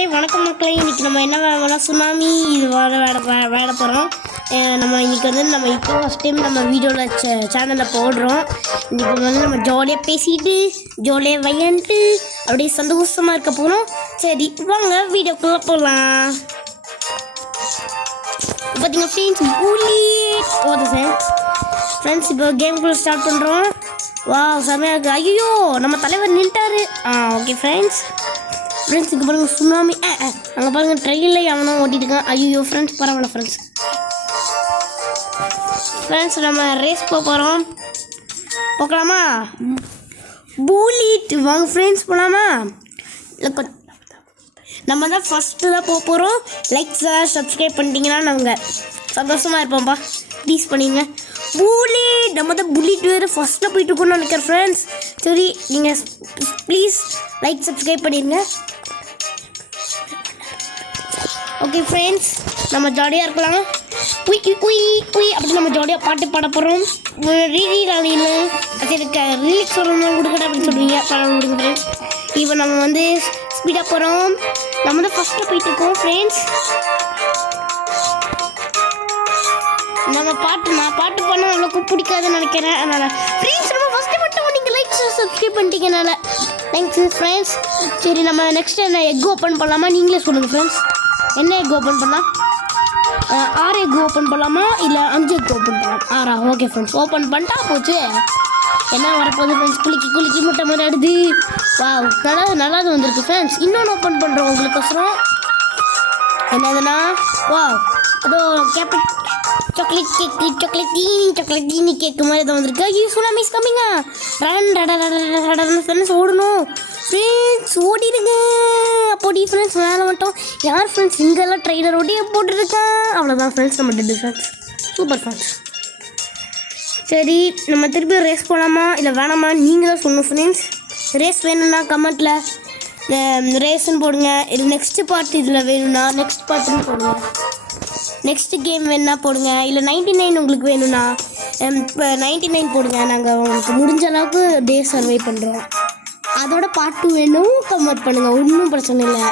வணக்கம் மக்களே, இன்றைக்கி நம்ம என்ன வேலை சுனாமி இது வேலை போகிறோம். நம்ம இன்றைக்கி நம்ம இப்போ ஃபஸ்ட் டைம் நம்ம வீடியோவில் சேனலில் போடுறோம். இன்றைக்கி நம்ம ஜாலியாக பேசிட்டு ஜாலியாக விளையாண்டு அப்படியே சந்தோஷமாக இருக்க போகிறோம். சரி வாங்க வீடியோக்குள்ளே போகலாம். பார்த்தீங்கன்னா ஃப்ரெண்ட்ஸ் இப்போ கேம்குள்ளே ஸ்டார்ட் பண்ணுறோம். வா செமையாக இருக்குது. ஐயோ நம்ம தலைவர் நின்ட்டாரு. ஓகே ஃப்ரெண்ட்ஸ் இங்கே பாருங்கள் சுனாமி. அங்கே பாருங்கள் ட்ரெயினில் எவனும் ஓட்டிட்டு இருக்கான். ஐயோ ஃப்ரெண்ட்ஸ் பரவாயில்ல ஃப்ரெண்ட்ஸ் நம்ம ரேஸ் போகிறோம். போகலாமா? பூலிட் வாங்க ஃப்ரெண்ட்ஸ் போகலாமா? நம்ம தான் ஃபஸ்ட்டு தான் போகிறோம். லைக்ஸாக சப்ஸ்கிரைப் பண்ணிட்டீங்கன்னா நாங்கள் சந்தோஷமாக இருப்போம்ப்பா. ப்ளீஸ் பண்ணிங்க. புல்லிட் நம்ம தான் புல்லிட் வேறு ஃபஸ்ட்டில் போயிட்டு இருக்கோம்னு நினைக்கிறேன் ஃப்ரெண்ட்ஸ். சரி நீங்கள் ப்ளீஸ் லைக் சப்ஸ்கிரைப் பண்ணிடுங்க. ஓகே ஃப்ரெண்ட்ஸ் நம்ம ஜாலியாக இருக்கலாம். குய் குய் குய் அப்படி நம்ம ஜாலியாக பாட்டு பாட போகிறோம். ரீலியில் அதுக்கு ரிலீக்ஸ் சொல்லணும் கொடுக்கணும் அப்படின்னு சொல்லுவீங்க. படம் கொடுங்க ஃப்ரெண்ட்ஸ். இப்போ நம்ம ஸ்பீடாக போகிறோம். நம்ம தான் ஃபஸ்ட்டில் போயிட்டுருக்கோம் ஃப்ரெண்ட்ஸ். நம்ம நான் பாட்டு பண்ணால் அவ்வளோக்கு பிடிக்காதுன்னு நினைக்கிறேன். அதனால் ஃப்ரெண்ட்ஸ் நம்ம ஃபஸ்ட்டு மட்டும் நீங்கள் லைக் சப்ஸ்கிரைப் பண்ணிட்டீங்கனால தேங்க்ஸ் ஃப்ரெண்ட்ஸ். சரி நம்ம நெக்ஸ்ட் என்ன எக் ஓப்பன் பண்ணலாமா? நீங்களே சொல்லுங்கள் ஃப்ரெண்ட்ஸ். என்ன எக் ஓப்பன் பண்ணலாம்? 6 எக் ஓப்பன் பண்ணலாமா இல்லை 5 எக் ஓப்பன் பண்ணலாம்? 6 ஓகே ஃப்ரெண்ட்ஸ் ஓப்பன் பண்ணிட்டா போச்சு. என்ன வரப்போகுது ஃப்ரெண்ட்ஸ்? குலுக்கி முட்டை மாதிரி ஆடுது. வா நல்லா வந்திருக்கு ஃப்ரெண்ட்ஸ். இன்னொன்று ஓப்பன் பண்ணுறோம் உங்களுக்கோசரம். என்னதுன்னா வா அதோ சாக்லேட் தீனி கேக்கு மாதிரி தான் வந்திருக்கு. ஐயோ சுனாமி இஸ் கம்மிங்கா. ஃப்ரெண்ட்ஸ் ஓடணும் ஃப்ரெண்ட்ஸ், ஓடிடுங்க. அப்போடி ஃப்ரெண்ட்ஸ் மேலே மட்டும் யார் ஃப்ரெண்ட்ஸ் இங்கெல்லாம் ட்ரெயிலர் ஓட்டி போட்டுருக்கேன். அவ்வளோதான் ஃப்ரெண்ட்ஸ் நம்ம டெட்டு ஃப்ரெண்ட்ஸ். Super friends. சரி நம்ம திருப்பி ரேஸ் போகலாமா இல்லை வேணாமா? நீங்கள் தான் சொல்லணும் ஃப்ரெண்ட்ஸ். ரேஸ் வேணும்னா கமெண்ட்டில் ரேஸ்ன்னு போடுங்க. இது நெக்ஸ்ட் பார்ட் இதில் வேணும்னா நெக்ஸ்ட் பார்ட்டுன்னு போடுங்க. நெக்ஸ்ட் கேம் வேணுன்னா போடுங்க. இல்லை 99 உங்களுக்கு வேணும்னா இப்போ 99 போடுங்க. நாங்கள் உங்களுக்கு முடிஞ்ச அளவுக்கு டே சர்வை பண்ணுறோம். அதோட பார்ட் 2 வேணும் கமெண்ட் பண்ணுங்கள். ஒன்றும் பிரச்சனை இல்லை.